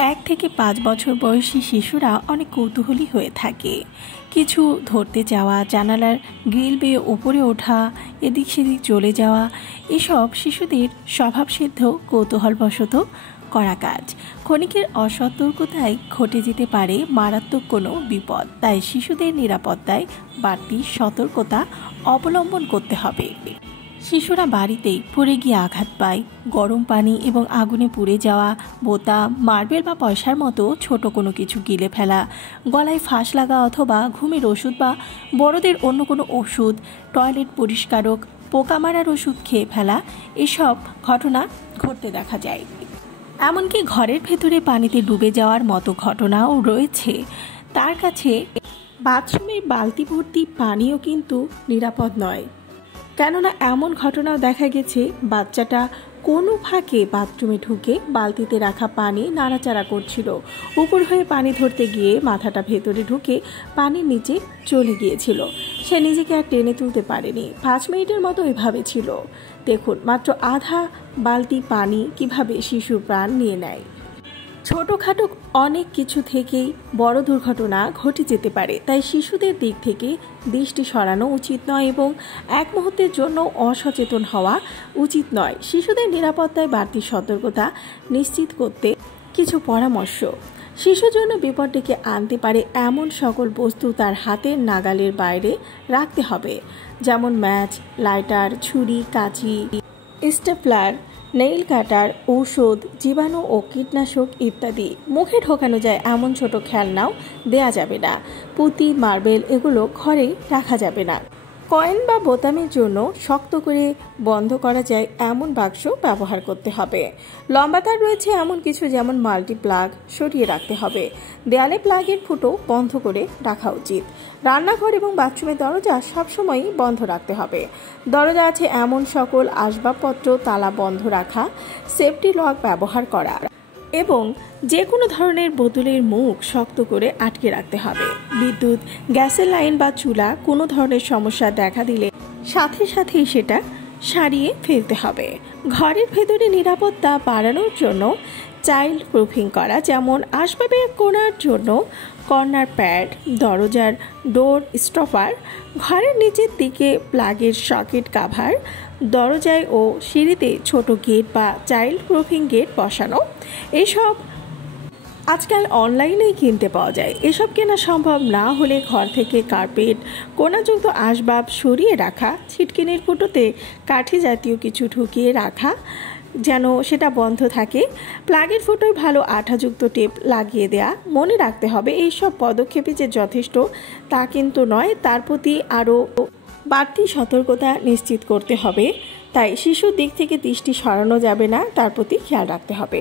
1 থেকে 5 বছর বয়সী শিশুরা অনেক কৌতূহলী হয়ে থাকে। কিছু ধরতে যাওয়া, জানালার গ্রিল বেয়ে উপরে ওঠা, এদিক সেদিক চলে যাওয়া, এসব শিশুদের স্বভাবসিদ্ধ কৌতূহলবশত করা কাজ। ক্ষণিকের অসতর্কতায় ঘটে যেতে পারে মারাত্মক কোনো বিপদ। তাই শিশুদের নিরাপত্তায় বাড়তি সতর্কতা অবলম্বন করতে হবে। শিশুরা বাড়িতেই পড়ে গিয়ে আঘাত পায়। গরম পানি এবং আগুনে পুড়ে যাওয়া, বোতাম, মার্বেল বা পয়সার মতো ছোট কোনো কিছু গিলে ফেলা, গলায় ফাঁস লাগা অথবা ঘুমের ওষুধ বা বড়দের অন্য কোনো ওষুধ, টয়লেট পরিষ্কারক, পোকা মারার ওষুধ খেয়ে ফেলা, এসব ঘটনা ঘটতে দেখা যায়। এমনকি ঘরের ভেতরে পানিতে ডুবে যাওয়ার মতো ঘটনাও রয়েছে। তার কাছে বাথরুমের বালতি ভর্তি পানিও কিন্তু নিরাপদ নয়। কেননা এমন ঘটনাও দেখা গেছে, বাচ্চাটা কোনো ফাঁকে বাথরুমে ঢুকে বালতিতে রাখা পানি নাড়াচাড়া করছিল। উপর হয়ে পানি ধরতে গিয়ে মাথাটা ভেতরে ঢুকে পানির নিচে চলে গিয়েছিল। সে নিজেকে আর টেনে তুলতে পারেনি। 5 মিনিটের মতো এভাবে ছিল। দেখুন, মাত্র আধা বালতি পানি কিভাবে শিশুর প্রাণ নিয়ে নেয়। ছোটোখাটো অনেক কিছু থেকেই বড় দুর্ঘটনা ঘটে যেতে পারে। তাই শিশুদের দিক থেকে দৃষ্টি সরানো উচিত নয় এবং এক মুহূর্তের জন্য অসচেতন হওয়া উচিত নয়। শিশুদের নিরাপত্তায় বাড়তি সতর্কতা নিশ্চিত করতে কিছু পরামর্শ। শিশুর জন্য বিপদ ডেকে আনতে পারে এমন সকল বস্তু তার হাতের নাগালের বাইরে রাখতে হবে, যেমন ম্যাচ, লাইটার, ছুরি, কাঁচি, স্টেপলার, নেইল কাটার, ঔষধ, জীবাণু ও কীটনাশক ইত্যাদি। মুখে ঢোকানো যায় এমন ছোট খেলনাও দেয়া যাবে না। পুঁতি, মার্বেল এগুলো ঘরে রাখা যাবে না। কয়েন বা বোতামের জন্য শক্ত করে বন্ধ করা যায় এমন বাক্স ব্যবহার করতে হবে। লম্বা তার রয়েছে এমন কিছু, যেমন মাল্টি প্লাগ, সরিয়ে রাখতে হবে। দেয়ালে প্লাগের ফুটো বন্ধ করে রাখা উচিত। রান্নাঘর এবং বাথরুমের দরজা সবসময়ই বন্ধ রাখতে হবে। দরজা আছে এমন সকল আসবাবপত্র তালা বন্ধ রাখা, সেফটি লক ব্যবহার করা এবং যে কোনো ধরনের বোতলের মুখ শক্ত করে আটকে রাখতে হবে। বিদ্যুৎ, গ্যাসের লাইন বা চুলা কোনো ধরনের সমস্যা দেখা দিলে সাথে সাথেই সেটা সারিয়ে ফেলতে হবে। ঘরের ভেতরে নিরাপত্তা বাড়ানোর জন্য চাইল্ড প্রুফিং করা, যেমন আসবাবের কোণার জন্য কর্নার প্যাড, দরজার ডোর স্টপার, ঘরের নিচের দিকে প্লাগের সকেট কাভার, দরজায় ও সিঁড়িতে ছোট গেট বা চাইল্ড প্রুফিং গেট বসানো। এসব আজকাল অনলাইনেই কিনতে পাওয়া যায়। এসব কেনা সম্ভব না হলে ঘর থেকে কার্পেট, কোণাযুক্ত আসবাব সরিয়ে রাখা, ছিটকিনির ফুটোতে কাঠি জাতীয় কিছু ঢুকিয়ে রাখা যেন সেটা বন্ধ থাকে। প্লাগের ফুটোয় ভালো আঠাযুক্ত টেপ লাগিয়ে দেয়া। মনে রাখতে হবে, এইসব পদক্ষেপে যে যথেষ্ট তা কিন্তু নয়, তার প্রতি আরও বাড়তি সতর্কতা নিশ্চিত করতে হবে। তাই শিশুর দিক থেকে দৃষ্টি সরানো যাবে না, তার প্রতি খেয়াল রাখতে হবে।